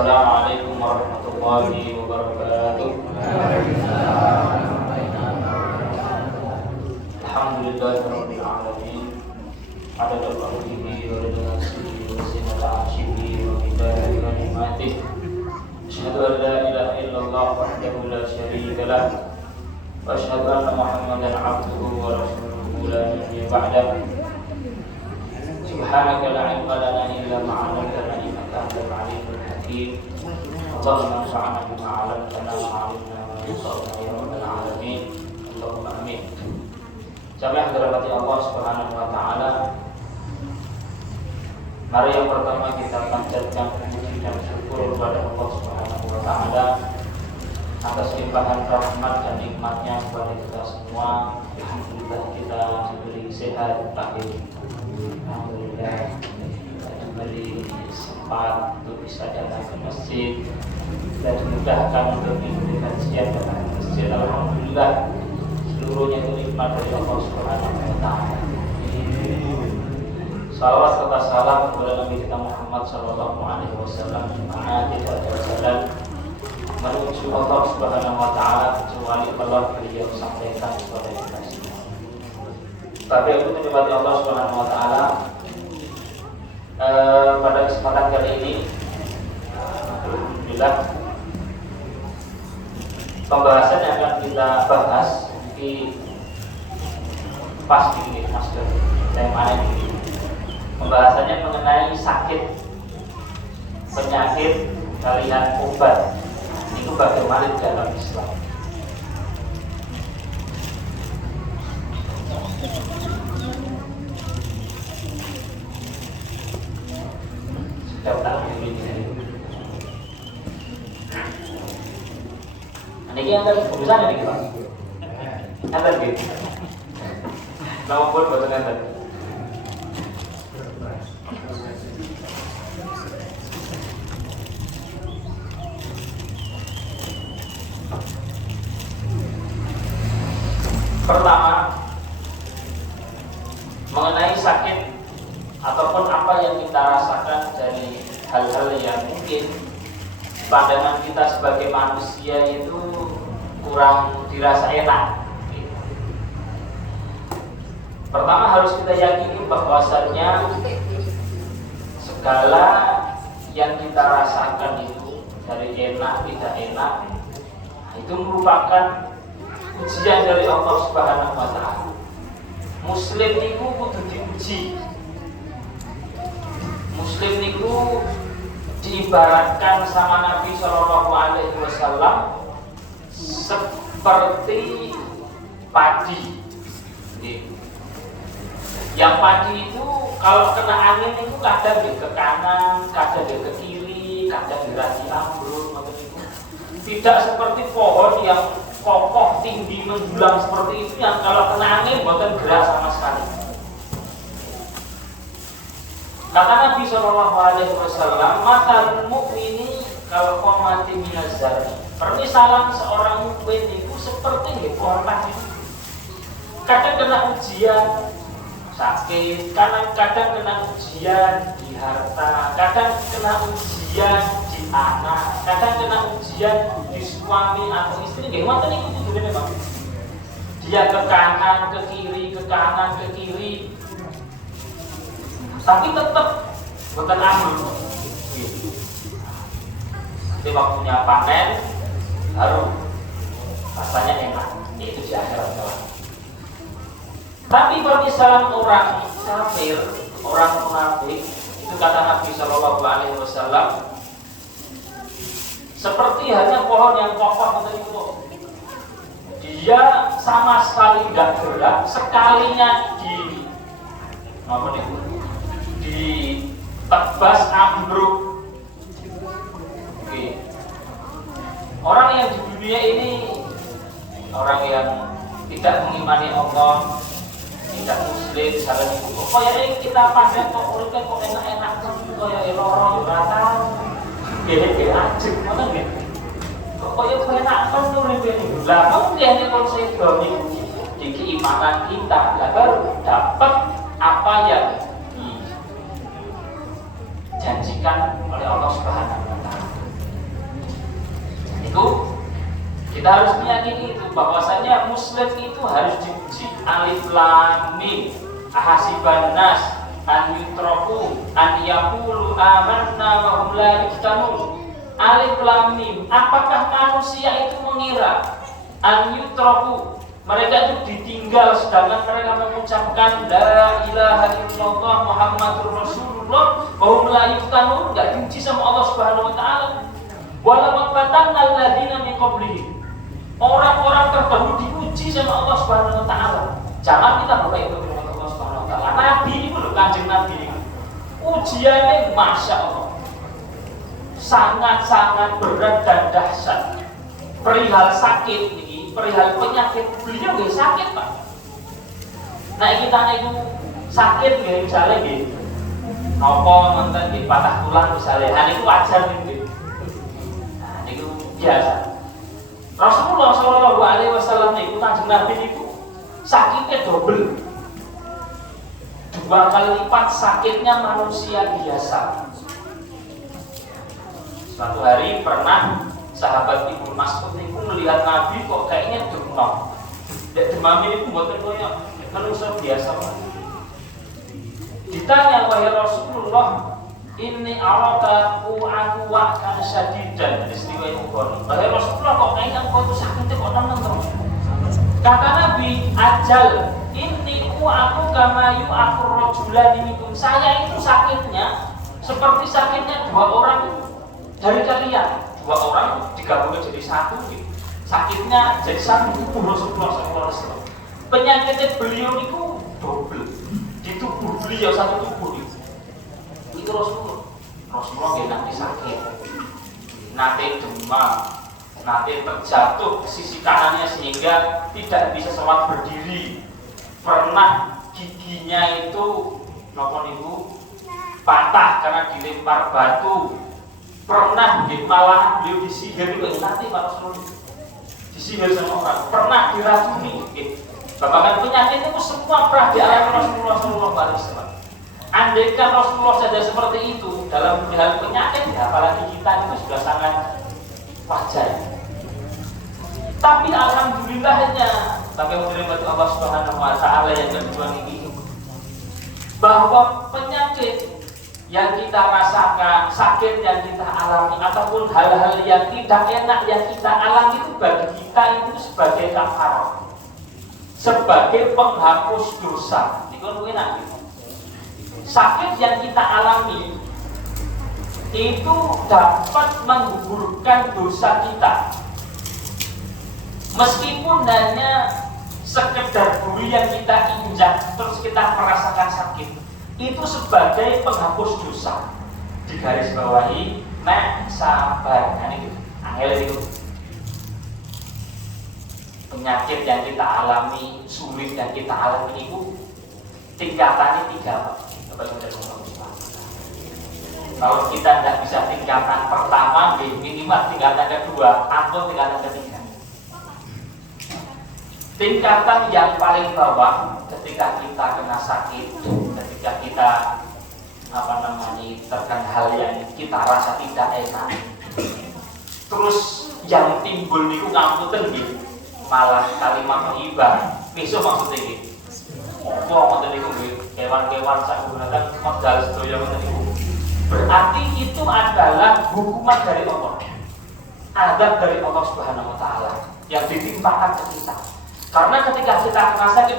Assalamualaikum warahmatullahi wabarakatuh. Alhamdulillahirabbil alamin. Adada khalqihi wa ridha nafsihi wa zinata arshihi wa midada kalimatihi. Asyhadu an la ilaha illallah wahdahu la syarika lah wa asyhadu anna Muhammadan abduhu wa rasuluhu la nabiyya ba'dahu. Subhanaka la ilma lana illa ma 'allamtana innaka antal alimul hakim. Allahumma anfa'na bima 'allamtana wa 'allimna ma yanfa'una ya rabbal alamin. Allahumma amin. Jamaah dirahmati Allah Subhanahu wa taala. Mari yang pertama kita panjatkan puji dan syukur kepada Allah Subhanahu wa taala atas limpahan rahmat dan nikmatnya kepada kita semua. Alhamdulillah kita diberi sehat lahir. Alhamdulillah kita diberi sempat untuk bisa datang ke masjid dan dimudahkan untuk mengikuti kajian datang ke masjid. Alhamdulillah seluruhnya itu nikmat dari Allah Subhanahu wa taala. Salawat serta salam kepada Nabi kita Muhammad sallallahu alaihi wasallam, di mana tidak ada jalan menuju Allah Subhanahu wa taala kecuali Allah beliau sampaikan kepada kita semua. Tapi untuk menikmati Allah Subhanahu wa taala, pada kesempatan kali ini alhamdulillah pembahasan yang akan kita bahas di pas ini masker yang mana ini pembahasannya mengenai sakit, penyakit, kalian obat. Itu bagaimana di dalam Islam. Sudah tak ini. Ini yang tadi urusan ini Pak. Ada gitu. Nama pun buat nanti. Pertama, mengenai sakit ataupun apa yang kita rasakan dari hal-hal yang mungkin pandangan kita sebagai manusia itu kurang dirasa enak. Pertama harus kita yakini bahwasannya segala yang kita rasakan itu dari enak tidak enak itu merupakan ujian dari Allah Subhanahu wa taala. Muslim niku kudu diuji. Muslim niku diibaratkan sama Nabi sallallahu alaihi wasallam seperti padi. Yang padi itu kalau kena angin itu kadang dia ke kanan, kadang dia ke kiri, kadang dirasi ambruk macam itu. Tidak seperti pohon yang kokoh tinggi menjulang seperti itu yang kalau kena angin bukan gerak sama sekali. Kata Nabi Shallallahu Alaihi Wasallam, matal mukmini kalau qamati minaz zar'i. Permisalan seorang mukmin itu seperti pohon padi. Kadang kena ujian sakit, kadang kena ujian di harta, kadang kena ujian di anak, kadang kena ujian di suami atau istri. Gimana nih itu juga memang dia ke kanan ke kiri, ke kanan ke kiri, tapi tetap bukan aman. Jadi waktunya panen baru rasanya enak, yaitu di akhirat kelak. Tapi permisalan orang kafir, orang munafik, itu kata Nabi Shallallahu Alaihi Wasallam, seperti hanya pohon yang kokoh itu. Dia sama sekali tidak gerak, sekalinya ditebas ambruk. Oke. Orang yang di dunia ini, orang yang tidak mengimani Allah, tidak muslim, salah itu. Kaya kita pandang kok urip kok enak-enak kan, kaya loro rata, gede-gede ajeng ngono nggih. Kok kaya enak kan urip ini. Lah kok dene konsep ini di keimanan kita, lah baru dapat apa yang dijanjikan oleh Allah Subhanahu wa taala. Itu kita harus meyakini itu bahwasanya muslim itu harus diuji. Alif lam mim ahasiban nas an yutraku an yaqulu amanna wa hum la yuftanun. Alif lam mim, apakah manusia itu mengira an yutraku, mereka itu ditinggal sedangkan mereka mengucapkan la ilaha illallah Muhammadur Rasulullah wa hum la yuftanun, enggak diuji sama Allah Subhanahu wa taala. Walaupun fatanna alladziina min qablihim, orang-orang terdahulu diuji sama Allah Subhanahu wa taala. Jangan kita buka itu dengan Allah Subhanahu wa taala. Nabi ini loh, Kanjeng Nabi ini. Ujiannya Masya Allah sangat-sangat berat dan dahsyat. Perihal sakit ini, perihal penyakit, beliau nggak sakit Pak. Nah kita itu sakit nggak misalnya gitu, nopo nonton di patah tulang misalnya, nah itu wajar gitu. Nah itu biasa. Rasulullah Shallallahu Alaihi Wasallam itu Kanjeng Nabi itu sakitnya double, 2 kali lipat sakitnya manusia biasa. Suatu hari pernah sahabat Ibnu Mas'ud itu melihat Nabi kok kayaknya demam. Demam ini buatan koyo manusia biasa. Ditanya, wahai Rasulullah, ini araka aku akan syadidan, istiwa itu kon. Wahai Rasulullah, kok kayaknya engkau itu sakitnya kok teman-teman. Kata Nabi, ajal ini aku kamayu aku rojulan minum. Saya itu sakitnya seperti sakitnya 2 orang dari kalian. 2 orang digabungkan jadi 1 gitu. Sakitnya jadi 1 Rasulullah. Penyakitnya beliau itu double di tubuh beliau, 1 tubuh itu Rasulullah dia nanti sakit, nanti demam, nanti terjatuh sisi kanannya sehingga tidak bisa sholat berdiri. Pernah giginya itu patah karena dilempar batu. Pernah malah beliau disihir itu nanti Pak Rasulullah disihir sama orang. Pernah diracuni. Bahkan penyakit itu semua pernah dialami Rasulullah SAW. Andaikan Rasulullah saja seperti itu dalam hal penyakit, ya, apalagi kita itu sudah sangat wajar. Tapi alhamdulillahnya, bagi menerima Allah Subhanahu wa taala yang kedua ini, bahwa penyakit yang kita rasakan, sakit yang kita alami, ataupun hal-hal yang tidak enak yang kita alami itu bagi kita itu sebagai kafarah, sebagai penghapus dosa. Itu enak gitu. Sakit yang kita alami itu dapat menggugurkan dosa kita, meskipun hanya sekedar bulu yang kita injak terus kita merasakan sakit, itu sebagai penghapus dosa. Digaris bawahi, nek sabar. Nah itu angel itu. Penyakit yang kita alami, sulit yang kita alami itu tingkatannya 3. Kalau kita tidak bisa tingkatan pertama, minimal tingkatan kedua atau tingkatan ketiga. Tingkatan yang paling bawah ketika kita kena sakit, ketika kita terkena hal yang kita rasa tidak enak, terus yang timbul niku ngapunten nggih, malah kalimat hibah. Besok maksudnya nggih. Apa ngoten niku nggih, kewan-kewan sak gunakan modal sedaya ngoten niku. Berarti itu adalah hukuman dari Allah, adab dari Allah Subhanahu wa taala yang ditimpakan ke kita. Karena ketika kita kena sakit,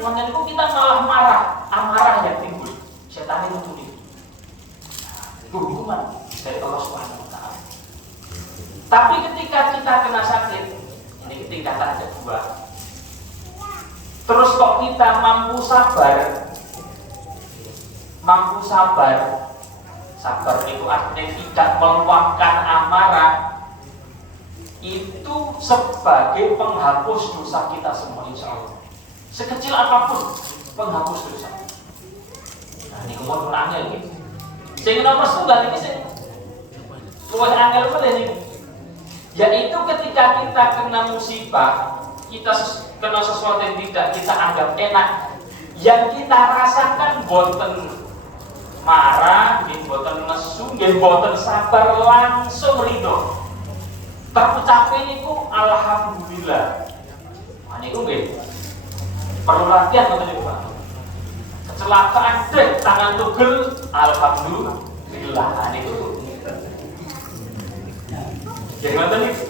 ngoten niku kita malah marah, amarah yang timbul. Setan itu tuh. Itu hukuman dari Allah Subhanahu wa taala. Tapi ketika kita kena sakit, ini tingkatan kedua. Terus kok kita mampu sabar, sabar itu artinya tidak meluapkan amarah, itu sebagai penghapus dosa kita semua insya Allah. Sekecil apapun penghapus dosa. Nah ini kemudian angel gitu. Sehingga nomor setunggal ini sih luwih angel mana ini? Yaitu ketika kita kena musibah, kita kena sesuatu yang tidak kita anggap enak, yang kita rasakan boten marah, boten nesu, boten sabar, langsung ridho. terucap niku alhamdulillah. Nah niku nggih perlu latihan ngoten niku Pak. Kecelakaan dek tangan tugel alhamdulillah. Nah niku jadi ngoten niku.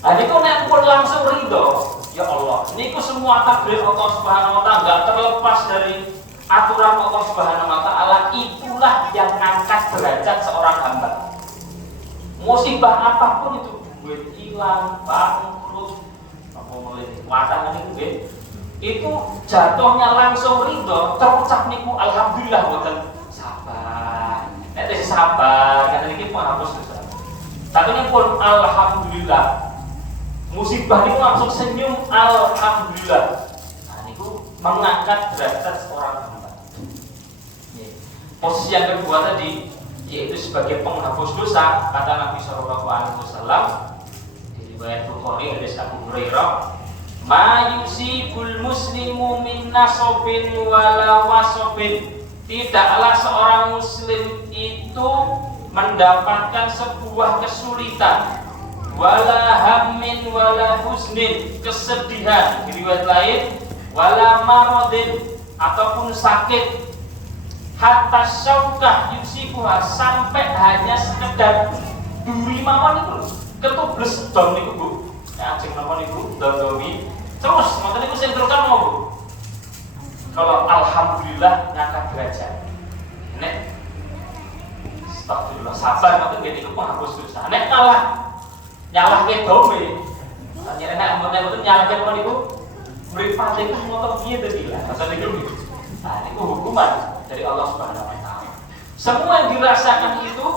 Nah niku nek pun langsung ridho, ya Allah, niku semua takdir Allah Subhanahu wa taala enggak terlepas dari aturan Allah Subhanahu wa taala, itulah yang ngangkat derajat seorang hamba. Musibah apapun itu, duit hilang, bangkrut, apa mulai wadah niku itu jatuhnya langsung ridho, terucap niku alhamdulillah boten sabar. Nek sabar, kan niki menghapus dosa. Tapi ini pun alhamdulillah. Musibah itu langsung senyum alhamdulillah. Nah niku mengangkat derajat seorang hamba. Posisi yang kedua tadi yaitu sebagai penghapus dosa, kata Nabi Shallallahu Alaihi Wasallam di riwayat Bukhari hadis Abu Hurairah, ma yusibul muslimu min nasobin wala wasobin, tidaklah seorang muslim itu mendapatkan sebuah kesulitan, wala hammin wala husnin, kesedihan, di riwayat lain wala maradin, ataupun sakit, hatta syaukah yusibuha, sampai hanya sekedar duri mawon itu ketubles dom niku Bu. Ajeng napa niku domi terus ngoten niku sing terukan mau Bu. Kalau alhamdulillah ngangkat derajat. Nek astagfirullah sabar ngoten nggih niku penghapus dosa. Nek kalah nyalahke dome. Nek ampun nyalahke apa niku mripate iku moto piye to dilak. Maksud niku nah niku hukuman dari Allah Subhanahu wa taala. Semua yang dirasakan itu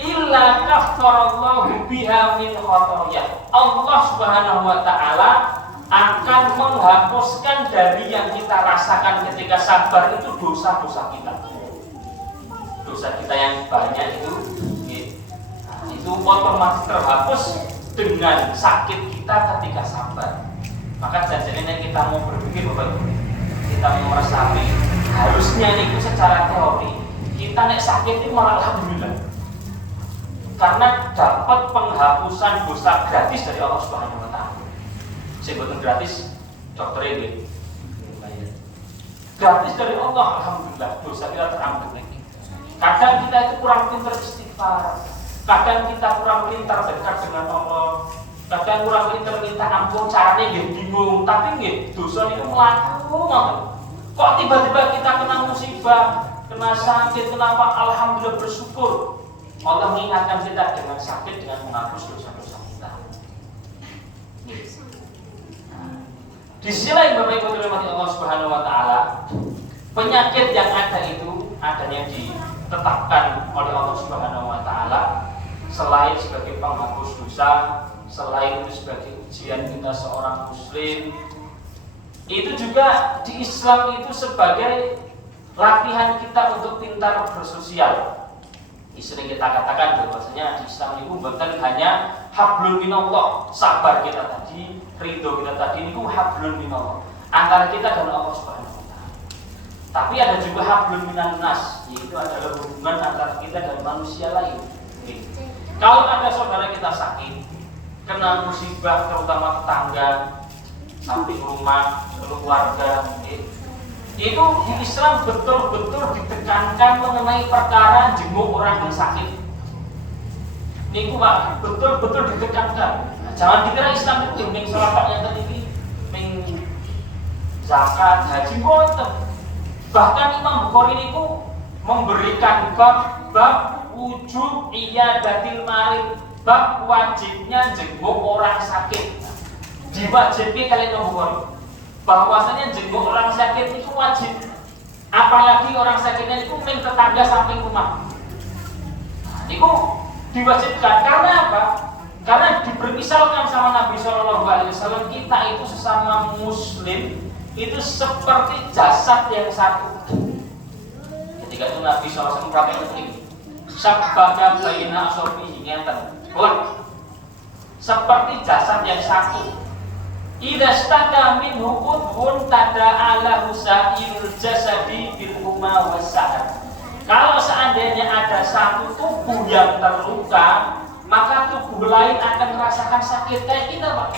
illa kaffarallahu biha min khotoya. Allah Subhanahu wa taala akan menghapuskan dari yang kita rasakan ketika sabar itu dosa-dosa kita. Dosa kita yang banyak itu itu otomatis terhapus dengan sakit kita ketika sabar. Maka jangan kita mau berpikir Bapak Ibu, kita mau meresapi, harusnya ini secara teori kita nek sakit itu malah alhamdulillah, karena dapat penghapusan dosa gratis dari Allah Subhanahu wa taala. Sebutun gratis dokter ini gratis dari Allah, alhamdulillah dosa kita terampuni. Kadang kita itu kurang pintar istighfar, kadang kita kurang pintar dekat dengan Allah, kadang kurang pintar minta ampun, caranya nggih bingung, tapi nggih dosa itu mlaku ngoten. Kok tiba-tiba kita kena musibah, kena sakit, kenapa alhamdulillah bersyukur. Allah mengingatkan kita dengan sakit, dengan menghapus dosa-dosa kita. Di sisi lain Bapak Ibu dirahmati Allah Subhanahu wa taala, penyakit yang ada itu adanya ditetapkan oleh Allah Subhanahu wa taala selain sebagai penghapus dosa, selain itu sebagai ujian kita seorang muslim, itu juga di Islam itu sebagai latihan kita untuk pintar bersosial. Sering kita katakan bahwasanya di Islam itu bukan hanya hablun minallah, sabar kita tadi, ridho kita tadi itu hablun minallah antara kita dan Allah Subhanahu wa taala. Tapi ada juga hablun minan nas, yaitu adalah hubungan antara kita dan manusia lain. Kalau ada saudara kita sakit, kena musibah terutama tetangga, samping rumah, keluarga, itu di Islam betul-betul ditekankan mengenai perkara jenguk orang yang sakit. Niku Pak, betul-betul ditekankan. Nah, jangan dikira Islam itu ming salat yang tadi ming zakat, haji boten. Bahkan Imam Bukhari niku memberikan bab wujub iyadatil marid, bab wajibnya jenguk orang sakit. Diwajibkan kalian Imam Bukhari bahwasanya jenguk orang sakit itu wajib, apalagi orang sakitnya itu main tetangga samping rumah. Nah, itu diwajibkan karena apa? Karena dipermisalkan sama Nabi Shallallahu Alaihi Wasallam, kita itu sesama Muslim itu seperti jasad yang satu. Ketika itu Nabi SAW berkata ini, sabbaga baina asobihi ngeten, seperti jasad yang satu. Idza staka minhu udhun tada'ala husairul jasadi bil huma wasa'ad. Kalau seandainya ada satu tubuh yang terluka, maka tubuh lain akan merasakan sakit kayak kita, Pak.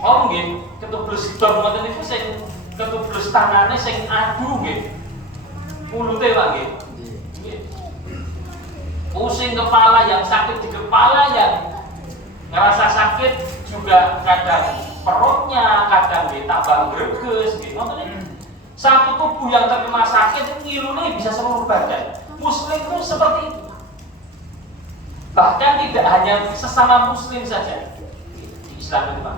Oh nggih, ketubles dom ngoten niku sing ketubles tangannya sing adu nggih. Mulute Pak nggih. Pusing kepala, yang sakit di kepala, yang ngerasa sakit juga kadang perutnya, kadang tambah greges gitu. Satu tubuh yang terkena sakit ngilune bisa seluruh badan. Muslim itu seperti itu. Bahkan tidak hanya sesama muslim saja. Di Islam itu Pak.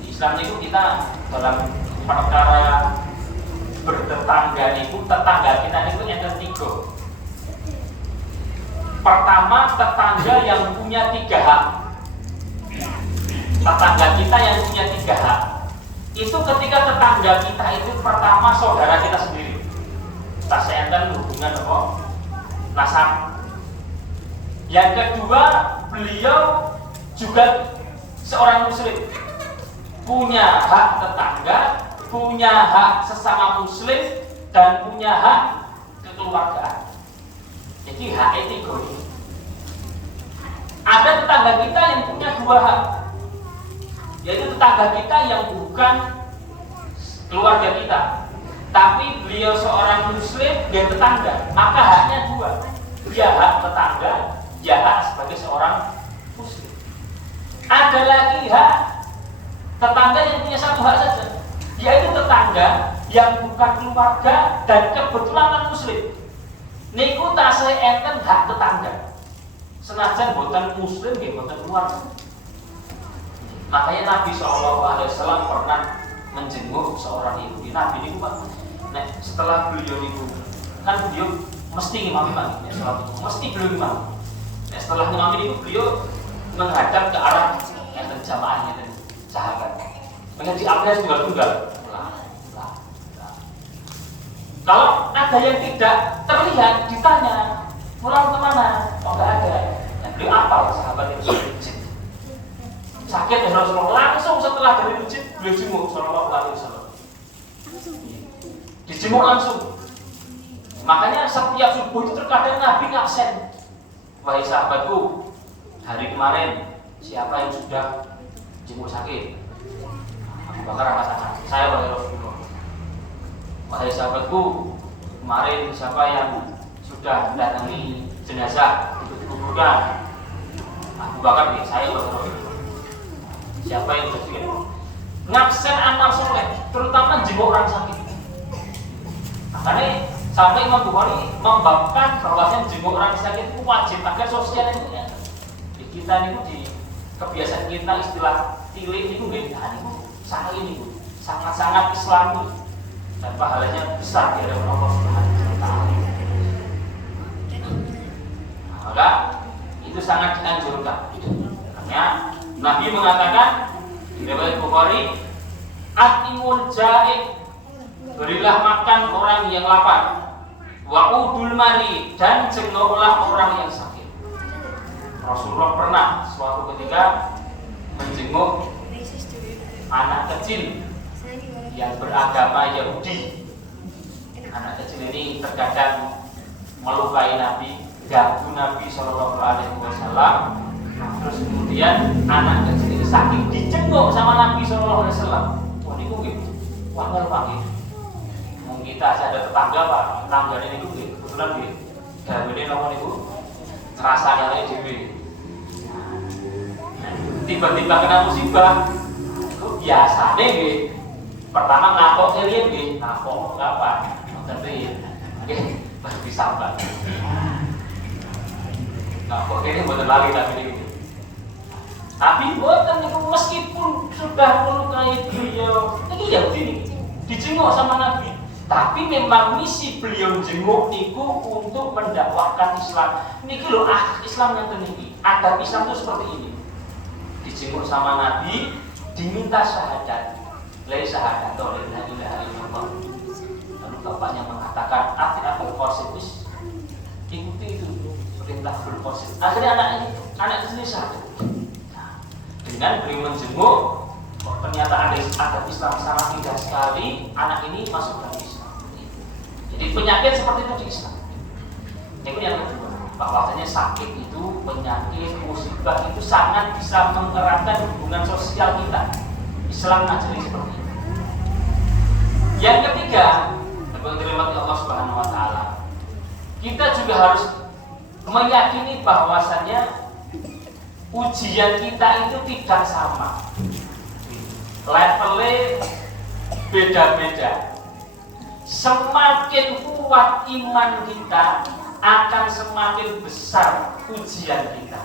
Di Islam itu kita dalam perkara bertetangga itu, tetangga kita itu enten 3. Pertama, tetangga yang punya 3 hak. Tetangga kita yang punya 3 hak. Itu ketika tetangga kita itu pertama saudara kita sendiri. Tas enten hubungan apa? Nasab. Yang kedua, beliau juga seorang muslim. Punya hak tetangga, punya hak sesama muslim, dan punya hak kekeluargaan. Jadi hak etika ini. Ada tetangga kita yang punya 2 hak, yaitu tetangga kita yang bukan keluarga kita, tapi beliau seorang muslim, dia tetangga, maka haknya 2. Dia hak tetangga, dia hak sebagai seorang muslim. Ada lagi hak tetangga yang punya 1 hak saja, yaitu tetangga yang bukan keluarga dan kebetulan non muslim. Niku tasih enten hak tetangga. Senajan boten muslim nggih boten keluarga. Makanya Nabi SAW pernah menjenguk seorang ibu. Nabi niku Pak, nah, setelah beliau niku kan beliau mesti ngimami Pak, ya, salat itu mesti beliau ngimami. Nah, setelah ngimami niku beliau menghadap ke arah enten jamaahnya dan sahabat. Maka di akhirnya tunggal-tunggal. Kalau ada yang tidak terlihat, ditanya, pulang kemana? Oh nggak ada. Yang beliau apal sahabat itu dari masjid. Sakit ya Rasulullah, langsung setelah dari masjid beliau jenguk Sallallahu Alaihi Wasallam. Dijenguk langsung. Makanya setiap subuh itu terkadang Nabi ngabsen. Wahai sahabatku, hari kemarin siapa yang sudah jenguk sakit? Abu Bakar mengatakan, saya wahai Rasulullah. Wahai sahabatku, kemarin siapa yang sudah mendatangi jenazah untuk dikuburkan? Abu Bakar nih, saya wahai Rasulullah. Siapa yang sudah sakit? Ngabsen amal soleh, terutama jenguk orang sakit. Makanya sampai Imam Bukhari membabkan bahwasanya jenguk orang sakit itu wajib agar sosial itu ya. Di kita ini di kebiasaan kita istilah tilik itu beda nih, sangat ini sangat-sangat Islami. Dan pahalanya besar di hadapan Allah Subhanahu wa Ta'ala. Maka itu sangat dianjurkan. Karena Nabi mengatakan di riwayat Bukhari, "Atimul ja'i", berilah makan orang yang lapar, wa'udul mari, dan jenguklah orang yang sakit. Rasulullah pernah suatu ketika menjenguk anak kecil yang beragama Yahudi. Anak kecil ini terkadang melukai Nabi, ganggu Nabi Shallallahu Alaihi Wasallam. Terus kemudian anak kecil ini sakit, dijenguk sama Nabi Shallallahu Alaihi Wasallam. Wah ini gue, wanggal panggil. Mungkin kita ada tetangga Pak, tetangga ini gue, kebetulan gue, ganggu ini nomor itu terasa yang EDB. Tiba-tiba kena musibah, itu biasa deh gue. Pertama ngapok kalian nggih, ngapok apa? Tapi nggih baru disabar. Ngapok kalian boten lali tapi niku. Tapi boten niku meskipun sudah melukai beliau, niki ya begini. Dijenguk sama Nabi. Tapi memang misi beliau jenguk niku untuk mendakwahkan Islam. Niki lho Islam yang tinggi. Adab Islam itu seperti ini. Dijenguk sama Nabi, diminta syahadat. Lai syahadat la ilaha illallah. Lalu bapaknya mengatakan Abul Qasim, ikuti itu perintah Abul Qasim. Akhirnya anak ini syahadat. Nah, dengan beliau menjenguk, ternyata ada Islam sangat indah sekali. Anak ini masuk dalam Islam. Jadi penyakit seperti itu di Islam. Itu yang kedua. bahwasanya sakit itu, penyakit, musibah itu sangat bisa mengeratkan hubungan sosial kita. Islam ngajari seperti itu. Yang ketiga, dirahmati Allah Subhanahu wa taala, kita juga harus meyakini bahwasanya ujian kita itu tidak sama. Levelnya beda-beda. Semakin kuat iman kita, akan semakin besar ujian kita.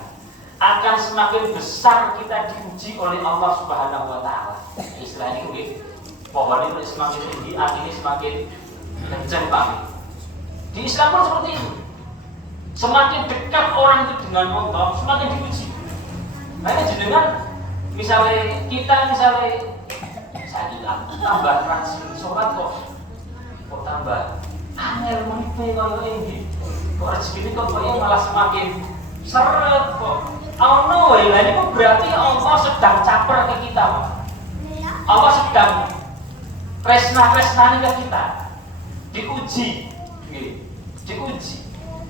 Akan semakin besar kita diuji oleh Allah Subhanahu wa taala. Istilahnya itu pohon itu semakin tinggi, anginnya semakin kencang, Pak. Di Islam pun seperti itu. Semakin dekat orang itu dengan Allah, semakin diuji. Makanya jenengan misalnya saya bilang tambah rajin sholat kok tambah angel menipe kalau ini kok rezeki ini kok malah semakin seret kok. Oh no, ini berarti Allah sedang caper ke kita, Pak. Allah sedang resna-resnani ke kita, diuji.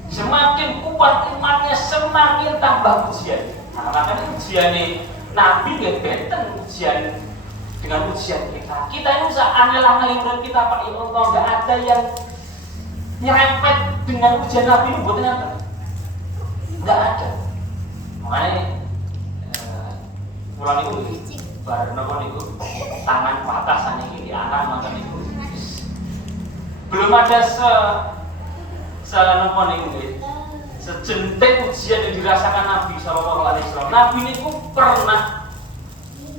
Semakin kuat imannya, semakin tambah ujian. Nah, makanya ujian ini Nabi nggak benten ujian dengan ujian kita. Kita ini usah aneh-aneh menurut kita, Pak. Ya Allah, nggak ada yang nyerempet dengan ujian Nabi ini buat nyata. Nggak ada. Makanya pulang itu baru nonton itu tangan patah sana ini anak makan itu belum ada nonton itu sejentik ujian yang dirasakan Nabi Sallallahu Alaihi Wasallam. Nabi ini pernah,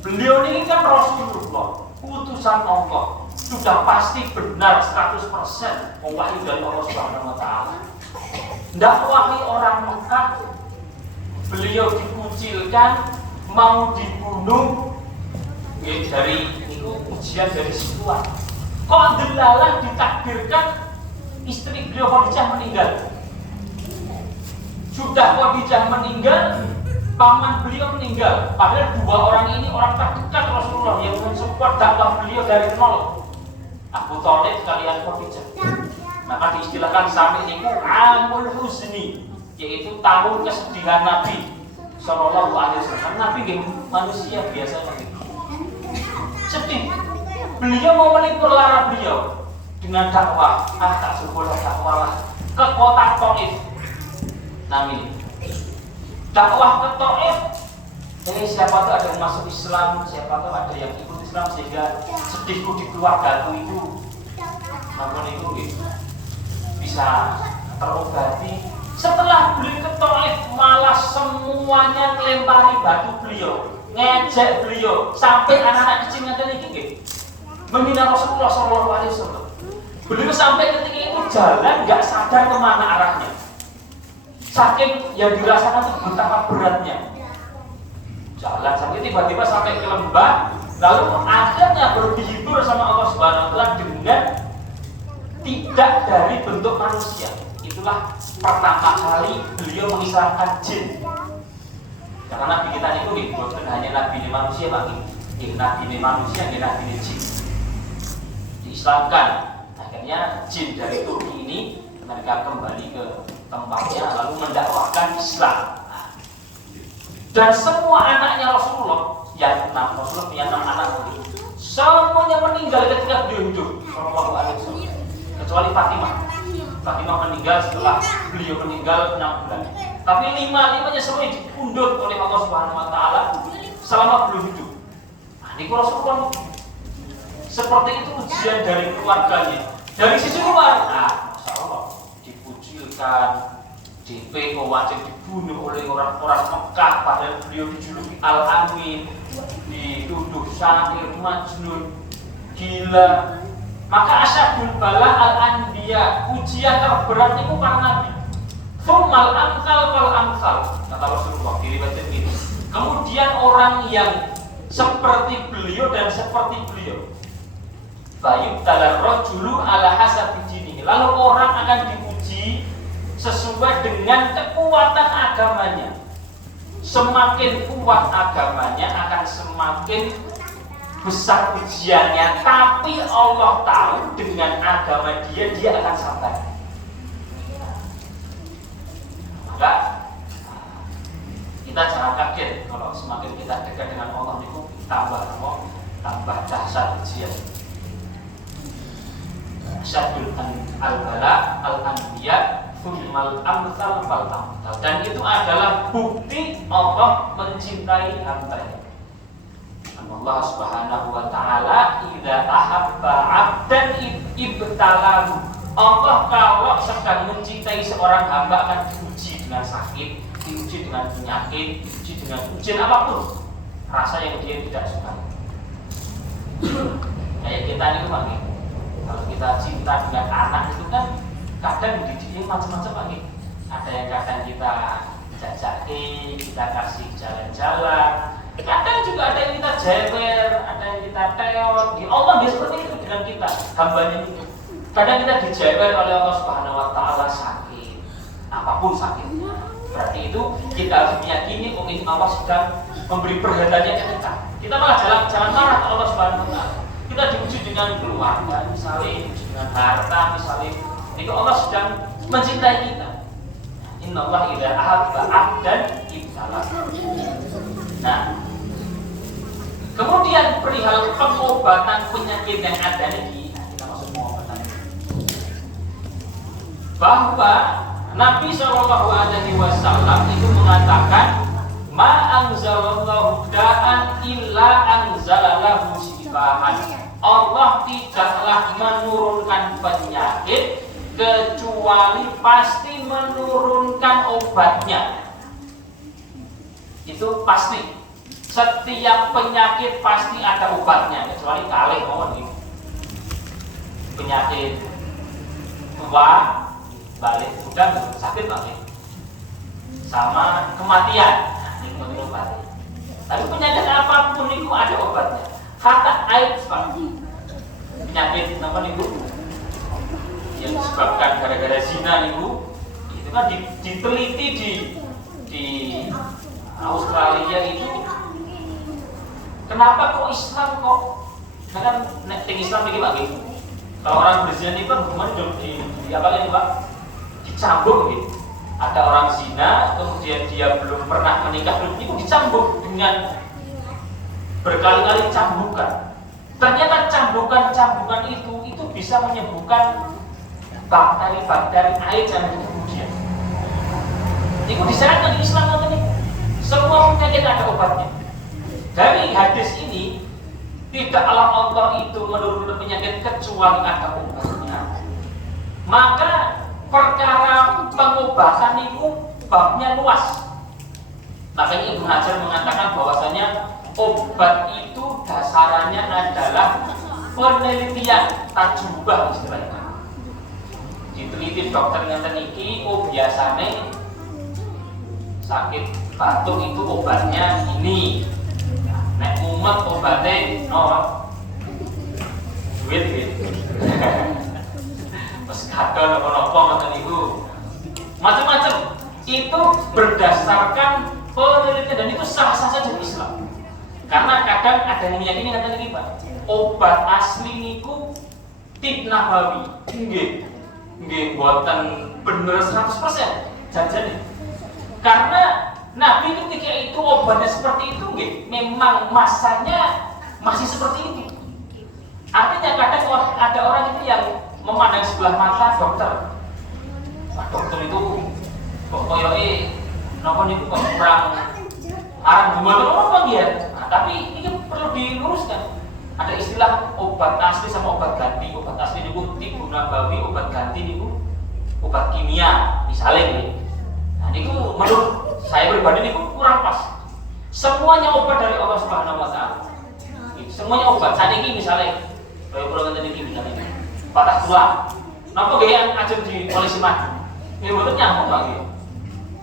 beliau ini kan Rasulullah, utusan Allah, sudah pasti benar 100% wahyu dari Allah Subhanahu Wa Taala. Dakwahi orang Mekah, beliau dikucilkan, mau dibunuh, dari itu ujian dari situan. Kok delalah ditakdirkan istri beliau Khadijah meninggal. Sudah Khadijah meninggal, paman beliau meninggal. Padahal dua orang ini orang terdekat Rasulullah yang mensupport dakwah beliau dari nol. Abu Thalib sekalian Khadijah. Maka diistilahkan sampai ini Amul Huzni, yaitu tahun kesedihan Nabi Sallallahu Alaihi Wasallam. Nabi manusia biasa sedih. Beliau mau melipur lara beliau dengan dakwah. Tak sekolah dakwah lah ke kota Taif. Nami dakwah ke Taif. Siapa tuh ada yang masuk Islam, siapa tuh ada yang ikut Islam sehingga sedihku di keluargaku itu bisa terobati. Setelah beliau ke Taif, malah semuanya melempari batu beliau, ngejek beliau, sampai anak-anak kecil ngatain ini menghina Rasulullah Sallallahu Alaihi Wasallam. Beliau sampai ketika itu jalan nggak sadar kemana arahnya, saking yang dirasakan itu betapa beratnya. Jalan sampai tiba-tiba sampai ke lembah, lalu akhirnya dihibur sama Allah Subhanahu Wa Taala dengan tidak dari bentuk manusia. Itulah pertama kali beliau mengislamkan jin. Karena Nabi kita itu bukan hanya Nabi ini manusia, bagi Nabi ini manusia, Nabi ini jin. Diislamkan. Akhirnya jin dari Turki ini mereka kembali ke tempatnya lalu mendakwahkan Islam. Dan semua anaknya Rasulullah, yang Rasulullah punya 6 anak itu, semuanya meninggal ketika beliau hidup. Sallallahu Alaihi Wasallam. Kecuali Fatimah. Fatimah meninggal setelah beliau meninggal 6 bulan. Tapi 5-nya semuanya diundut oleh Allah Subhanahu Wa Taala selama beliau hidup. Nah, ini Rasulullah seperti itu ujian dari keluarganya. Dari sisi luar, Masya Allah, dikucilkan, DPO wajib dibunuh oleh orang-orang Mekah, padahal beliau dijuluki Al-Amin, dituduh syair, majnun, gila. Maka asyadul bala al-anbiya, ujian terberat itu para nabi. Thummal amsal fal amsal, kata Rasulullah diriwayatkan ini. Kemudian orang yang seperti beliau dan seperti beliau. Bayub talar rajulu ala hasabi dinihi. Lalu orang akan diuji sesuai dengan kekuatan agamanya. Semakin kuat agamanya akan semakin besar ujiannya, tapi Allah tahu dengan agama dia akan sabar. maka kita jangan kaget kalau semakin kita dekat dengan Allah itu tambah dahsyat ujian. Syadul al-bala al-anbiya thummal amsal fal amsal. Dan itu adalah bukti Allah mencintai hamba-Nya. Allah Subhanahu wa taala idza ahabba 'abdan ibtalahu. Allah kalau sedang mencintai seorang hamba akan diuji dengan sakit, diuji dengan penyakit, diuji dengan ujian apapun rasa yang dia tidak suka. Kayak kita ini Pak, kalau kita cinta dengan anak itu kan kadang dididiknya macam-macam Pak. Ada yang kadang kita jajaki, kita kasih jalan-jalan, kadang juga ada yang kita jewer, ada yang kita teot. Di Allah dia seperti itu dengan kita, hambanya itu. Kadang kita dijewer oleh Allah Subhanahu wa taala sakit, apapun sakitnya. Berarti itu kita harus meyakini mungkin Allah sedang memberi perhatiannya ke kita. Kita malah jangan marah ke Allah Subhanahu wa taala. Kita diuji dengan keluarga, misalnya diuji dengan harta, misalnya itu Allah sedang mencintai kita. Innallaha idza ahabba 'abdan ibtalahu. Nah, kemudian perihal pengobatan penyakit yang ada ini, kita masuk pengobatan bahwa Nabi SAW itu mengatakan ma anzalallahu da'an illa anzalalahu shifahan. Allah tidaklah menurunkan penyakit kecuali pasti menurunkan obatnya. Itu pasti. Setiap penyakit pasti ada obatnya, kecuali kalih mawon penyakit tua balik udah sakit balik sama kematian. Ini obatnya. Tapi penyakit apapun itu ada obatnya. Kata AIDS Pak, penyakit apa nih Bu? Yang disebabkan gara-gara zina nih Bu, itu kan diteliti di Australia itu. Kenapa kok Islam kok? Nah kan Islam ini Pak gitu. Kalau orang berzina itu kan hukumannya di apa ini Pak? Dicambuk gitu. Ada orang zina, kemudian dia belum pernah menikah, itu dicambuk dengan berkali-kali cambukan. Ternyata cambukan itu bisa menyembuhkan bakteri-bakteri AIDS yang kemudian. Itu disarankan di Islam ini. Semua penyakit ada obatnya. Dari hadis ini, tidaklah Allah itu menurunkan penyakit kecuali ada obatnya. Maka perkara pengobatan itu babnya luas. Makanya Ibnu Hajar mengatakan bahwasanya obat itu dasarannya adalah penelitian, tajrubah istilahnya. Diteliti dokter yang teniki, biasanya sakit batuk itu obatnya ini. Nek umat obatnya duit gitu. Mas kadon apa-apa ngoten niku. Macam-macam. Itu berdasarkan penelitian dan itu sah-sah saja di Islam. Karena kadang ada yang meyakini kata niki Pak, obat asli niku tib nabawi. Nggih mboten bener 100% janjane. Karena Nabi ketika itu obatnya seperti itu memang masanya masih seperti itu. Artinya kadang ada orang itu yang memandang sebelah mata dokter. Wah, dokter itu kok koyoke napa niku kok kurang arang gumatan apa dia? Nah, tapi ini perlu diluruskan. Ada istilah obat asli sama obat ganti. Obat asli niku tibu nabawi, obat ganti niku obat kimia, misalnya nih. Nah, niku menurut saya pribadi niku kurang pas. Semuanya obat dari Allah Subhanahu wa taala. Semuanya obat. Saat ini misalnya kalau ngeten iki misalnya patah tulang. Napa gaya ajeng di polisi maju? Nggih mboten nyambung Pak nggih.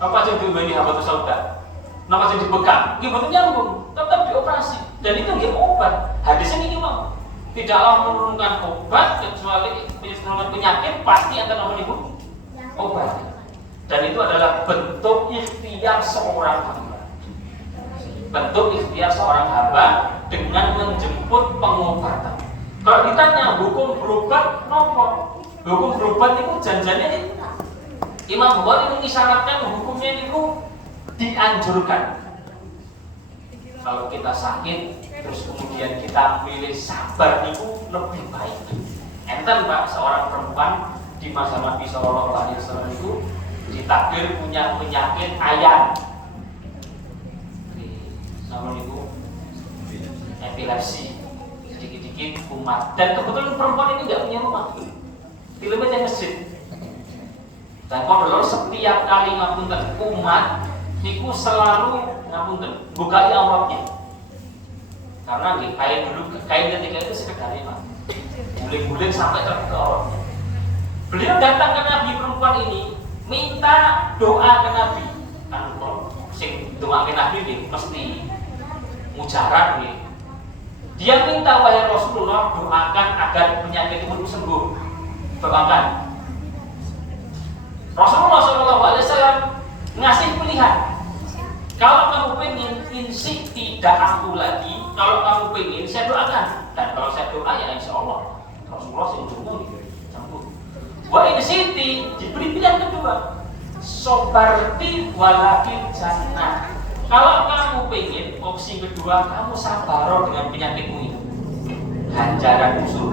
Napa ajeng diumbeni habatus sauda? Napa ajeng dibekam? Nggih mboten nyambung. Tetap dioperasi. Dan itu nggih obat. Hadisnya niki mau. Tidaklah menurunkan obat kecuali menurunkan penyakit pasti akan apa niku? Obat. Dan itu adalah bentuk ikhtiar seorang hamba. Bentuk ikhtiar seorang hamba dengan menjemput pengobatan. Kalau ditanya hukum berobat nopo? Hukum berobat itu janjinya Imam Bukhari mengisyaratkan hukumnya itu dianjurkan. Kalau kita sakit, terus kemudian kita pilih sabar itu lebih baik. Enten Pak, seorang perempuan di masa Nabi Shallallahu Alaihi Wasallam itu ditakdir punya penyakit ayan. Nama itu epilepsi, sedikit-sedikit kumat. Dan kebetulan perempuan ini nggak punya rumah, filmnya di masjid. Dan kalau setiap kali ngapunten kumat, niku selalu ngapunten bukai auratnya. Karena kain ketika itu sekedar Pak, guling-guling sampai terbuka auratnya. Beliau datang ke Nabi perempuan ini, minta doa ke Nabi. Kan kalau sing doa ke Nabi ini mesti mujarab nih. Dia minta wahai Rasulullah doakan agar penyakit itu sembuh. Doakan. Rasulullah SAW ngasih pilihan. Kalau kamu pengen insik tidak aku lagi, kalau kamu pengen saya doakan. Dan kalau saya doa ya insya Allah Rasulullah sembuh. Wa in siti diberi pilihan kedua. Sobarti walakin jannah. Kalau kamu pengen opsi kedua, kamu sabar dengan penyakitmu ini. Ganjaran musuh.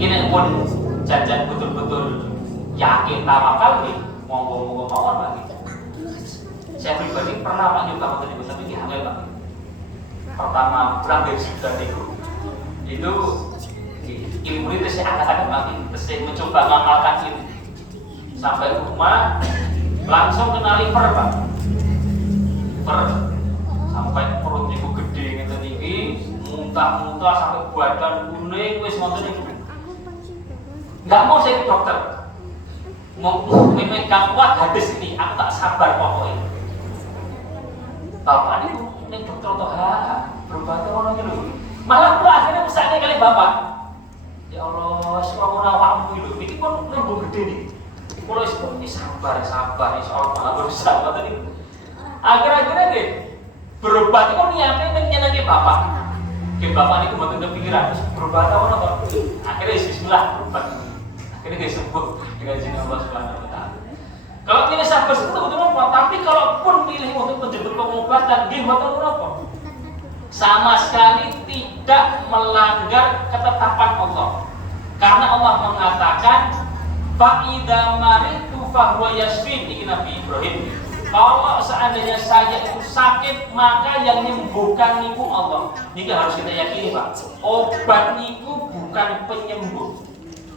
Ini pun jajan betul-betul yakin tawakal nih, ngomong-ngomong mawon Pak. Saya pribadi pernah Pak juga waktu itu tapi hamil Pak. Pertama pulang dari Sudan itu ilmu itu saya angkat-angkat Pak. Saya mencoba mengamalkan ini sampai rumah langsung kena liver Pak. Sampai perut ibu gede gitu tinggi, muntah-muntah sampai badan kuning wis ngoten niku. Enggak mau saya ke dokter. Memegang kuat hadis ini, aku tak sabar pokoknya. Bapak itu ning dokter toha, berobat orang itu. Malah pula akhirnya pesaknya kali bapak. Ya Allah, sekolah awakmu lho, iki pun lembung gede nih. Kulo wis sabar, insyaallah malah berusaha ngoten niku. Akhir-akhirnya deh berobat itu niatnya menyenangi bapak. Ke bapak ini mboten kepikiran berobat apa kok. Akhirnya bismillah berobat. Akhirnya dia sembuh dengan izin Allah Subhanahu wa taala. Kalau pilih sabar itu betul apa? Tapi kalaupun pilih untuk menjemput pengobatan, dia mboten apa? Sama sekali tidak melanggar ketetapan Allah. Karena Allah mengatakan fa idza maritu fa huwa yashfin, ini Nabi Ibrahim. Kalau seandainya saya itu sakit, maka yang menyembuhkan niku Allah. Ini harus kita yakini Pak. Obat niku bukan penyembuh.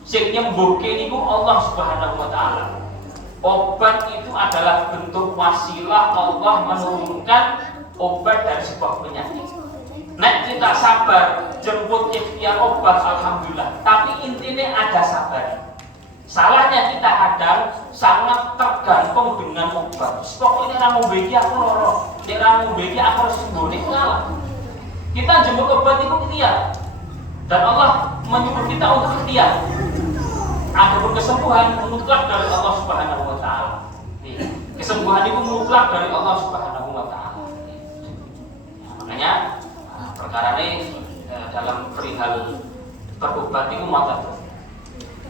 Sing nyembuhke niku Allah Subhanahu wa taala. Obat itu adalah bentuk wasilah Allah menurunkan obat dari sebuah penyakit. Nek kita sabar jemput ikhtiar obat alhamdulillah. Tapi intinya ada sabar. Salahnya kita kadang sangat tergantung dengan obat. Pokoknya ramu begi aku loro, ramu begi aku harus sembuh. Ini salah. Kita jemput obat itu ikhtiar, dan Allah menyuruh kita untuk ikhtiar. Adapun kesembuhan mutlak dari Allah Subhanahu wa taala. Kesembuhan itu mutlak dari Allah Subhanahu wa taala. Makanya perkara ini dalam perihal berobat itu mata.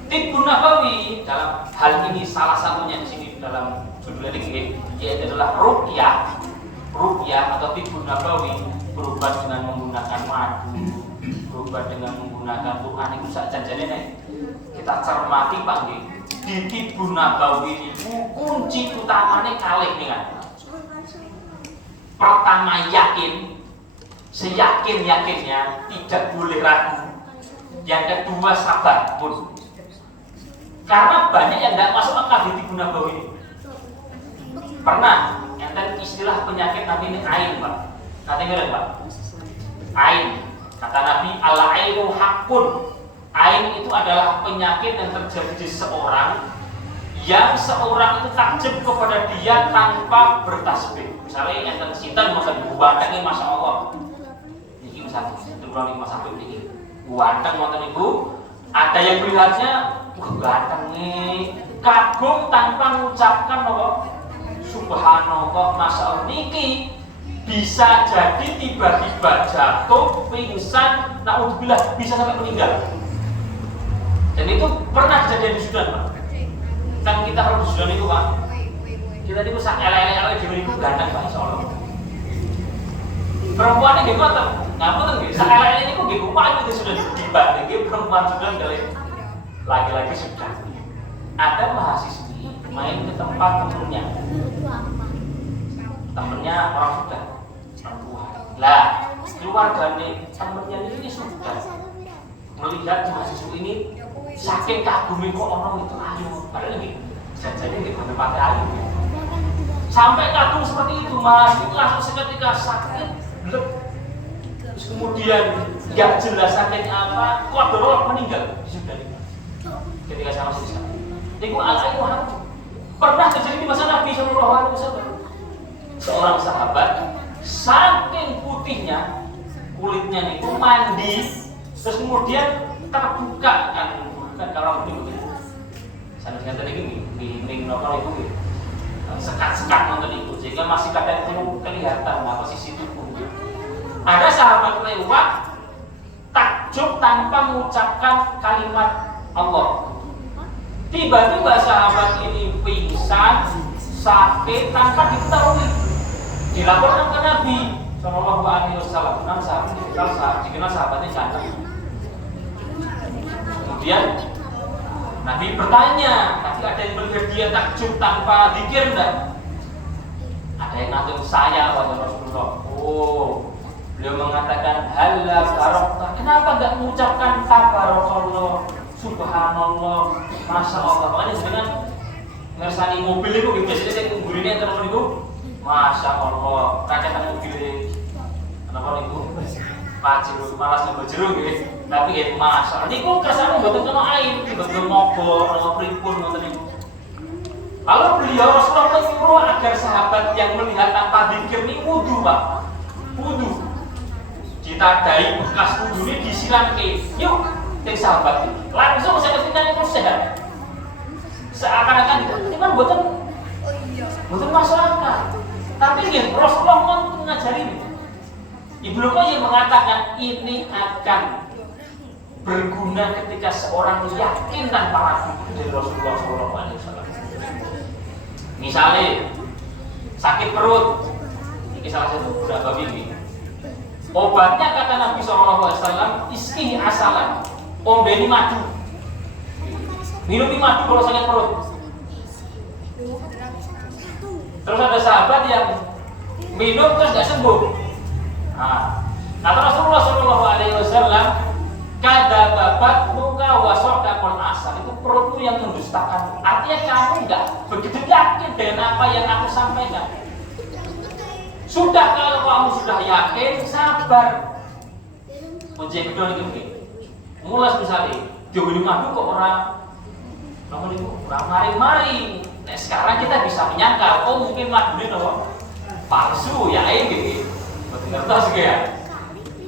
Tibbun Nabawi dalam hal ini salah satunya di sini dalam judul ini yaitu adalah ruqyah atau Tibbun Nabawi, berobat dengan menggunakan madu, berobat dengan menggunakan Quran. Itu saja kita cermati Pak nggih. Di Tibbun Nabawi itu kunci utamanya kalih dengan pertama yakin, seyakin-yakinnya tidak boleh ragu. Yang kedua sabar pun. Karena banyak yang tidak masuk akal di Tibbun Nabawi ini. Pernah enten istilah penyakit Nabi ini ain Pak. Nanti mirip Pak. Ain. Kata Nabi al-ainu haqqun. Ain itu adalah penyakit yang terjadi di seorang yang seorang itu takjub kepada dia tanpa bertasbih. Misalnya enten sinten masa dibuatkan Masya Allah. Ini misalnya itu kurang 5 sampai ini. Buatkan wonten ibu. Ada yang melihatnya ganteng nih, kagum tanpa mengucapkan subhanallah, masya Allah. Niki bisa jadi tiba-tiba jatuh, pingsan, naudzubillah bisa sampai meninggal. Dan itu pernah kejadian di Sudan Pak. Kan kita harus sudah niku Pak. Kita niku sak elek-elek awake dhewe niku ganteng Pak insyaallah. Perempuan nggih ngoten. Ngapunten nggih, sak elek-elek niku nggih upaya itu sudah dibanding nggih perempuan sudah kali laki-laki sudah. Ada mahasiswi main ke tempat temennya orang sudah perempuan. Lah, keluarganya temennya ini sudah melihat mahasiswa ini saking kagumnya kok orang itu ayu, padahal lagi jajannya nggak boleh pakai ayu. Sampai kagum seperti itu, mas itu langsung seketika sakit, blek. Terus kemudian nggak jelas sakitnya apa, kuat dorong meninggal sudah. Ketika sama siswa, itu al-ayu hamdu. Pernah terjadi di masa Nabi Shallallahu Alaihi Wasallam. Seorang sahabat saking putihnya kulitnya itu mandi, terus kemudian terbuka kan kalau begini. Saya tadi ini nongol itu sekat-sekat nonton itu sehingga masih kadang belum kelihatan apa sisi tubuh. Ada sahabat lewat takjub tanpa mengucapkan kalimat Allah. Tiba-tiba sahabat ini pingsan, sakit tanpa diketahui. Dilaporkan ke Nabi Shallallahu Alaihi Wasallam. Dikenal sahabatnya ganteng. Kemudian Nabi bertanya, tadi ada yang melihat dia takjub tanpa zikir enggak? Ada yang ngatur saya wahai Rasulullah. Oh, beliau mengatakan halla barokah. Kenapa enggak mengucapkan tabarakallah, subhanallah, masya Allah? Makanya dengan ngersani mobil itu biasanya saya ngumburinnya teman itu masya Allah, kacetan mobilnya kenapa itu pajero, malas nggak jeruk gitu. Tapi ya masya Allah, ini kok kesannya nggak kena air, nggak kena mogok, nggak pripun nggak itu. Lalu beliau Rasulullah menyuruh agar sahabat yang melihat tanpa zikir ini wudu Pak, wudu. Ditadai bekas wudu ini disiram ke, yuk, tim sahabat ini. Langsung saya ketinggalan itu sehat. Seakan-akan ini kan buatan masyarakat. Tapi nih Rasulullah mengajari ini. Ibnu Qayyim mengatakan ini akan berguna ketika seorang yakin tanpa ragu dari Rasulullah SAW. Misalnya sakit perut, ini salah satu guna babi ini. Obatnya kata Nabi SAW, iskih asalan, ombeni madu. Minum madu kalau sakit perut. Terus ada sahabat yang minum terus nggak sembuh. Kata Rasulullah SAW, kada babat muka wasodakon asal, itu perutmu yang mendustakan. Artinya kamu nggak begitu yakin dengan apa yang aku sampaikan. Sudah kalau kamu sudah yakin, sabar. Kunci yang kedua ini, mulai misalnya jauh madu kok orang mari-mari. Nah sekarang kita bisa menyangka, oh mungkin madu ini palsu ya ini. Ngertos ya.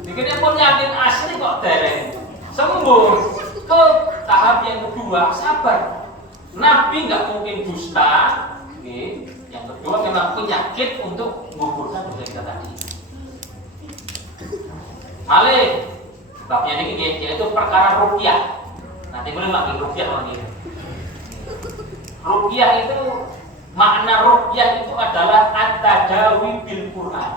Dikira pun yakin asli kok dereng sembuh. Ke tahap yang kedua sabar. Nabi nggak mungkin dusta. Yang kedua memang penyakit untuk menguburkan dosa kita tadi. Malih babnya ini yaitu perkara ruqyah. Nanti boleh manggil ruqyah lagi. Ruqyah itu makna ruqyah itu adalah at-tadawi bil Quran,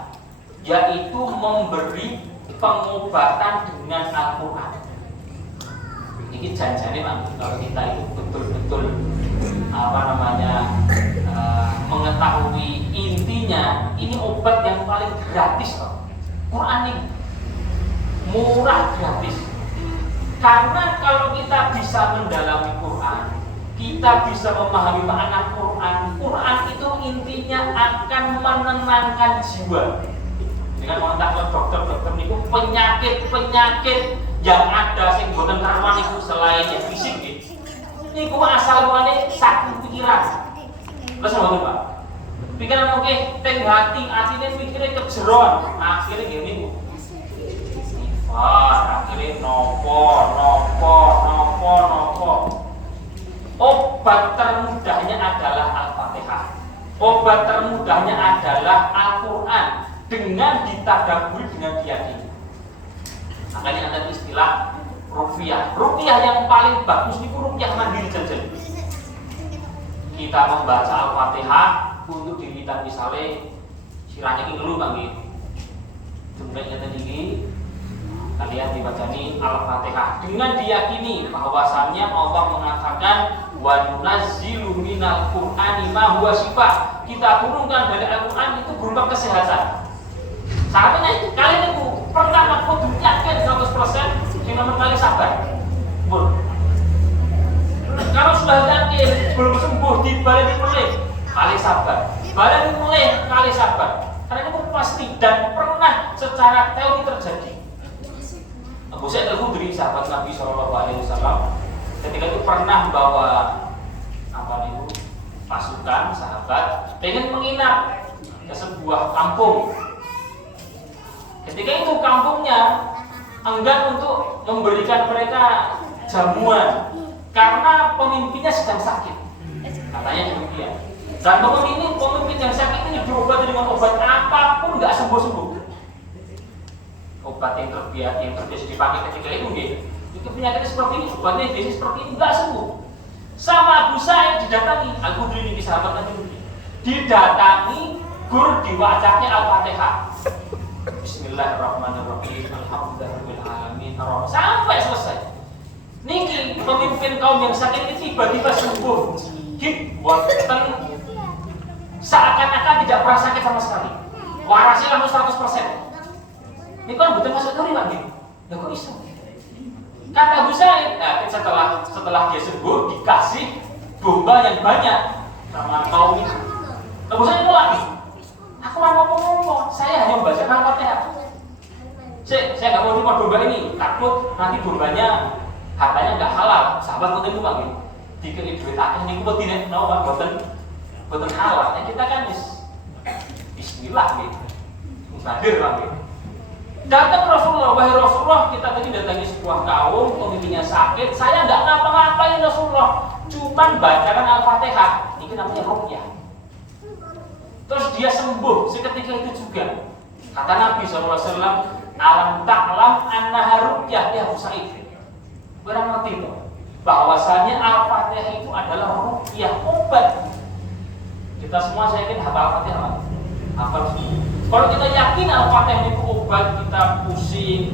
yaitu memberi pengobatan dengan Al-Quran. Ini janjinya kalau kita itu betul-betul mengetahui intinya, ini obat yang paling gratis loh. Quran ini murah gratis. Karena kalau kita bisa mendalami Quran, kita bisa memahami makna Quran. Quran itu intinya akan menenangkan jiwa. Dengan mengontak ke dokter-dokter itu penyakit-penyakit yang ada sing boten karuan itu selain yang fisik gitu. Ini cuma asal mulane sakit pikiran. Terus ngono Pak. Pikiran oke, teng atine pikire kejeron. Akhirnya gini Bu. Akhirnya nopo. Obat termudahnya adalah Al-Fatihah. Obat termudahnya adalah Al-Quran dengan ditadaburi dengan keyakinan. Makanya ada istilah ruqyah. Ruqyah yang paling bagus itu ruqyah mandiri jajan. kita membaca Al-Fatihah untuk diritan misalnya sirahnya ini dulu Pak nggih. Jumlah ngeten iki kalian dibacani Al-Fatihah dengan diyakini bahwasannya Allah mengatakan wa nunazzilu minal Qur'ani ma huwa shifaa. Kita turunkan dari Al-Qur'an itu berupa kesehatan. Saatnya kalian itu pernah aku yakin 100% yang nomor kali sabar. Kalau sudah yakin belum sembuh dibalik mulai kali sabar. Balik mulai kali sabar. Karena itu pasti dan pernah secara teori terjadi. Abu Sa'id Al-Khudri, sahabat Nabi SAW, ketika itu pernah bawa pasukan sahabat pengen menginap ke sebuah kampung. Ketika itu kampungnya enggan untuk memberikan mereka jamuan karena pemimpinnya sedang sakit. Katanya demikian. Dan pemimpin yang sakit ini diobati dengan obat apapun nggak sembuh-sembuh. Obat yang terbiasa dipakai ketika itu itu penyakitnya seperti ini, obatnya biasa seperti ini nggak sembuh. Sama Abu Sa'id didatangi, Al-Khudri ini sahabat Nabi, didatangi gur diwacaknya Al-Fatihah. Bismillahirrahmanirrahim. Alhamdulillahirabbil alamin. Sampai selesai. Niki pemimpin kaum yang sakit ini tiba-tiba sembuh. Boten seakan-akan tidak pernah sakit sama sekali. Warasnya langsung 100%. Ini kan betul masuk teori lagi. Ya kok bisa? Kata Abu Sa'id, setelah dia sembuh dikasih domba yang banyak sama kaum itu. Abu Sa'id lagi. Aku mau ngomong, saya hanya membaca Al-Fatihah. Saya nggak mau cuma domba ini, takut nanti dombanya hartanya nggak halal. Sahabat itu Pak gitu. Dikira duit akeh niku kok tidak nawa boten halal. Kita kan bismillah gitu. Musadir Pak gitu. Datang Rasulullah, wahai Rasulullah, kita tadi datangi sebuah kaum, pemimpinnya sakit, saya nggak ngapa-ngapain Rasulullah, cuman bacakan Al-Fatihah, ini namanya ruqyah. Terus dia sembuh seketika itu juga. Kata Nabi SAW, alam ta'lam annaha ruqyah, ya Abu Sa'id. Berang ngerti itu, bahwasanya Al-Fatihah itu adalah ruqyah, obat. Kita semua saya yakin hafal Al-Fatihah, hafal semua. Kalau kita yakin Al-Fatihah itu obat, kita pusing,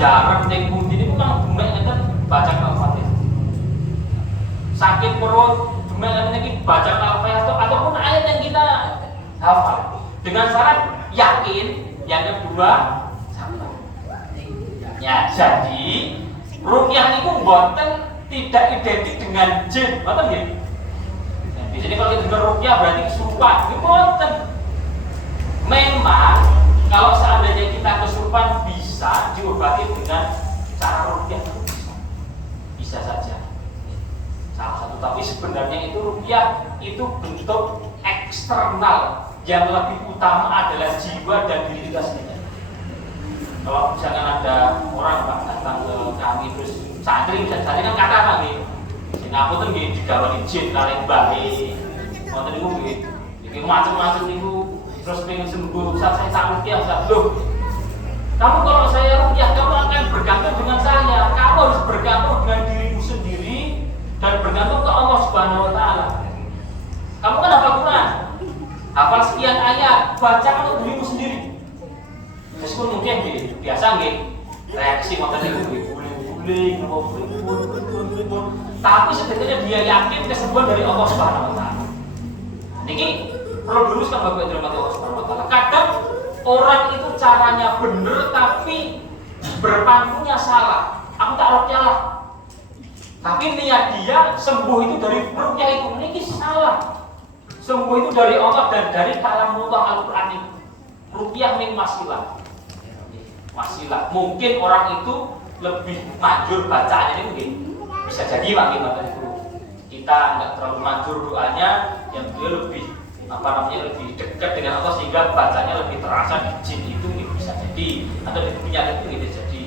jarak, tenggung, ini memang demek kan baca Al-Fatihah. Sakit perut, demek kan baca Al-Fatihah ataupun ayat yang kita hafal. Dengan syarat yakin, yang kedua sabar. Ya, jadi ruqyah itu boten tidak identik dengan jin, boten nggih. Nah, biasanya kalau kita dengar ruqyah berarti kesurupan, itu boten. Memang kalau seandainya kita kesurupan bisa diobati dengan cara ruqyah, bisa saja salah satu, tapi sebenarnya itu ruqyah itu bentuk eksternal, yang lebih utama adalah jiwa dan diri kita sendiri. Kalau misalkan ada orang Pak datang ke kami terus santri kan kata Pak nggih, sing ngapunten nggih digawani jin kalih bae wonten niku nggih iki macam-macam niku. Terus pengen sembuh, saat saya tak ruqyah, loh, kamu kalau saya ruqyah, kamu akan bergantung dengan saya. Kamu harus bergantung dengan dirimu sendiri dan bergantung ke Allah Subhanahu Wa Taala. Kamu kan hafal Quran, hafal sekian ayat, baca untuk dirimu sendiri. Meskipun mungkin biasa nggih reaksi motor itu guling-guling, tapi sebetulnya dia yakin kesembuhan dari Allah Subhanahu Wa Taala. Niki perlu diluruskan Bapak Ibu Allah Subhanahu Wa Taala. Kadang orang itu caranya benar tapi berpantunya salah. Aku tak ruqyah lah. Tapi niat dia sembuh itu dari ruqyah itu, ini salah. Sembuh itu dari Allah dan dari kalamullah Al-Qur'an itu. Ruqyah ning wasilah. Wasilah. Mungkin orang itu lebih manjur bacaannya ini bisa jadi Pak itu. Kita enggak terlalu manjur doanya, yang dia lebih lebih dekat dengan Allah sehingga bacanya lebih terasa di jin itu bisa jadi, atau di penyakit itu bisa jadi.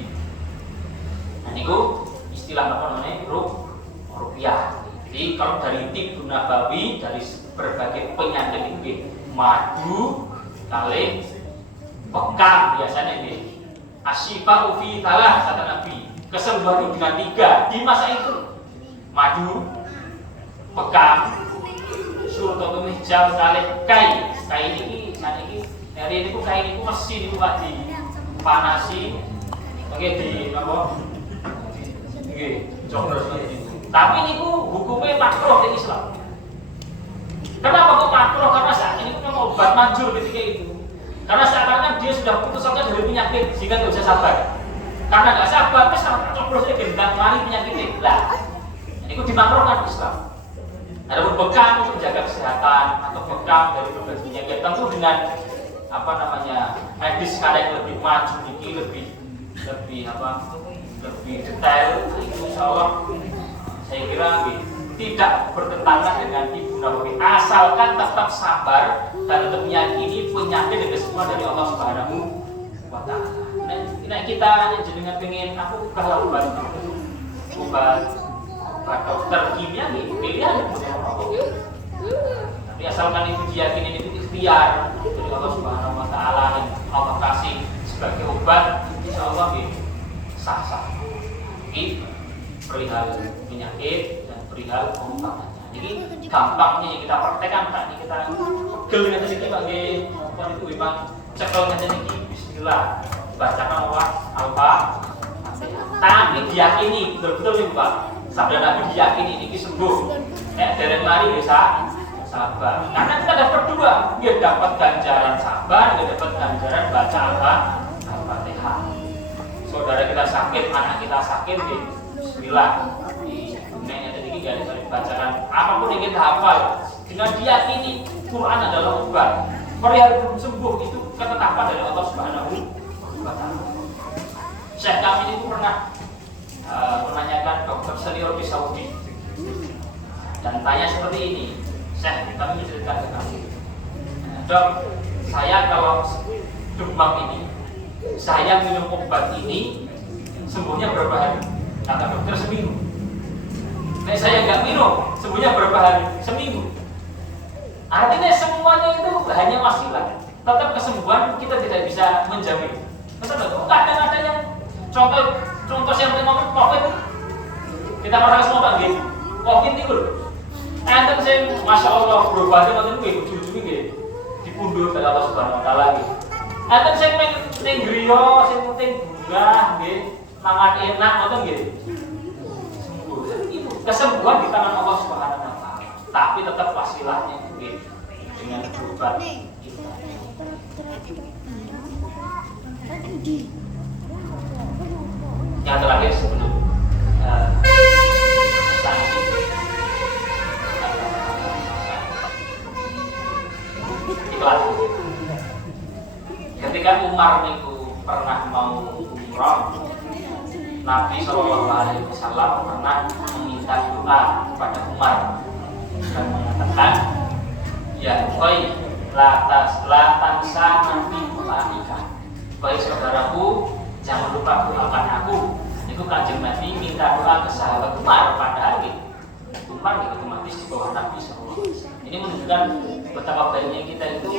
Nah itu istilah ruqyah. Jadi kalau dari Tibbun Nabawi, dari berbagai penyakit itu madu kali pekang biasanya ini asyifa'u fi talah, kata Nabi, kesembuhan itu dengan 3 di masa itu: madu, pekang, busur atau pemih jam kali kai ini saniki hari ini ku kai ini ku mesin itu Pak dipanasi oke di apa oke coklat tapi ini ku hukumnya makruh di Islam. Kenapa kok makruh? Karena saat ini memang obat manjur ketika itu. Karena seakan-akan dia sudah putus asa dari penyakit sehingga tidak bisa sabar. Karena nggak sabar, terus cobrosnya gendang lari penyakitnya. Lah, ini ku dimakruhkan Islam. Ada bekam untuk menjaga kesehatan atau bekam dari berbagai penyakit tentu dengan apa namanya medis skala yang lebih maju, ini lebih detail. Itu insya Allah saya kira tidak bertentangan dengan Ibu Nawawi asalkan tetap sabar dan tetap meyakini penyakit dan kesembuhan dari Allah Subhanahu wa Ta'ala. Nah kita jenengan pengen aku kalau obat dokter kimia nih pilihan tapi asalkan itu diyakini itu ikhtiar dari Allah Subhanahu wa Ta'ala yang Allah kasih sebagai obat insya Allah sah-sah. Ini perihal penyakit dan perihal pengobatannya. Jadi gampangnya yang kita praktekkan Pak, ini kita pegel dengan sedikit bagi apa itu Bang cekel dengan sedikit Bismillah bacakan apa tapi diyakini betul-betul nih Pak sabda Nabi diyakini ini sembuh dari mari bisa sabar karena kita dapat dua dia dapat ganjaran sabar dia dapat ganjaran baca Al-Fatihah. Saudara kita sakit anak kita sakit Bismillah di dunia yang tadi kita bacakan apapun yang kita hafal dengan diyakini Quran adalah obat perihal belum sembuh itu ketetapan dari Allah Subhanahu wa Ta'ala. Syekh kami itu pernah menanyakan dokter senior di Saudi dan tanya seperti ini, Syekh kami menceritakan ke kami, dok saya kalau demam ini saya minum obat ini sembuhnya berapa hari? Kata dokter seminggu. Nah saya nggak minum sembuhnya berapa hari? Seminggu. Artinya semuanya itu hanya wasilah. Tetap kesembuhan kita tidak bisa menjamin. Kadang ada yang contoh yang terima COVID kita pernah semua Pak gitu. COVID itu loh. Enten saya masya Allah berobatnya nanti gue ujung-ujungnya gitu dipundur dari Allah Subhanahu wa Ta'ala gitu. Enten saya penting griyo, saya penting bunga gitu, mangan enak atau gitu. Sembuh. Itu kesembuhan di tangan Allah Subhanahu wa Ta'ala. Tapi tetap wasilahnya gitu dengan berobat. Yang terakhir sebelum iklan. Ketika Umar itu pernah mau umrah, Nabi SAW pernah meminta doa kepada Umar dan mengatakan, ya koi latan sana fi du'aika. Baik saudaraku, jangan lupa doakan aku. Itu Kanjeng Nabi minta doa ke sahabat Umar pada hari Umar itu otomatis di bawah Nabi SAW. Ini menunjukkan betapa baiknya kita itu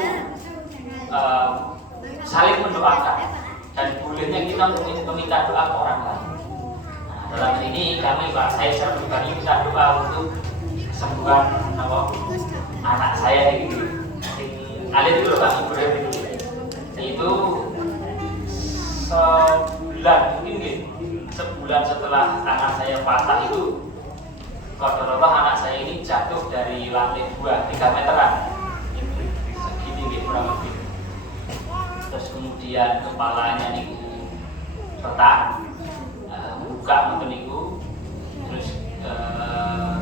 saling mendoakan dan bolehnya kita untuk meminta doa ke orang lain. Nah, dalam hal ini kami Pak, saya secara pribadi minta doa untuk kesembuhan anak saya ini. Alit itu Pak Ibrahim itu sebulan setelah anak saya patah itu qadarullah anak saya ini jatuh dari lantai 3 meteran segini gitu kurang lebih terus kemudian kepalanya niku retak buka mungkin niku terus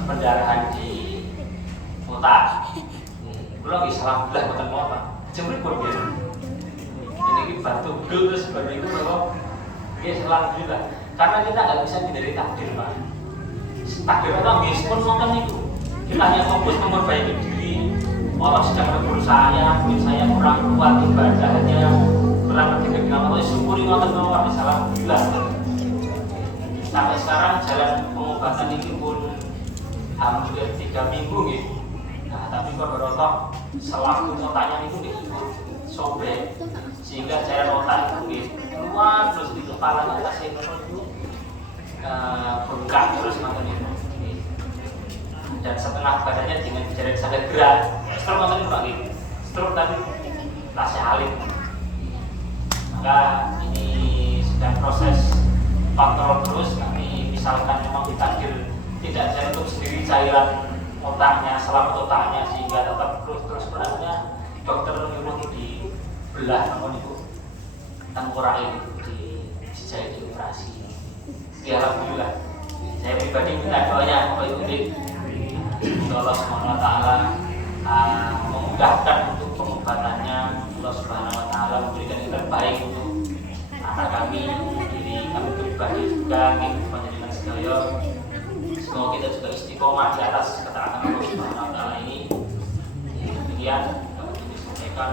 pendarahan di otak kalau lagi salah belah bukan mau apa jemur pun biasa ini batu gel terus baru itu kalau dia alhamdulillah karena kita nggak bisa hindari takdir Pak. Takdir orang bispun nonton itu kita hanya fokus memperbaiki diri. Allah sedang menegur saya kurang kuat ibadahnya kurang ketika bilang Allah syukuri nonton Allah alhamdulillah. Sampai sekarang jalan pengobatan itu pun hampir 3 minggu gitu. Nah tapi kalau sewaktu otaknya itu sobek sehingga cairan otak itu keluar terus di kepala kita saya itu bengkak terus makanya dan setengah badannya dengan gejala sakit gerak. Stroke macam Pak gitu. Stroke tapi tasnya alit. Maka ini sedang proses kontrol terus. Nanti misalkan memang ditakdir tidak bisa untuk sendiri cairan otaknya, selamat otaknya sehingga tetap terus berasnya dokter nyuruh dibelah namun itu tengkorak itu dijahit operasi. Ya alhamdulillah. Saya pribadi minta doanya Bapak Ibu semoga Allah Subhanahu wa taala memudahkan untuk pengobatannya. Allah Subhanahu wa taala memberikan yang terbaik untuk anak kami, diri kami pribadi juga, kami panjenengan sedaya. Semoga kita juga istiqomah di atas ketaatan Allah Subhanahu wa taala ini. Demikian dapat disampaikan.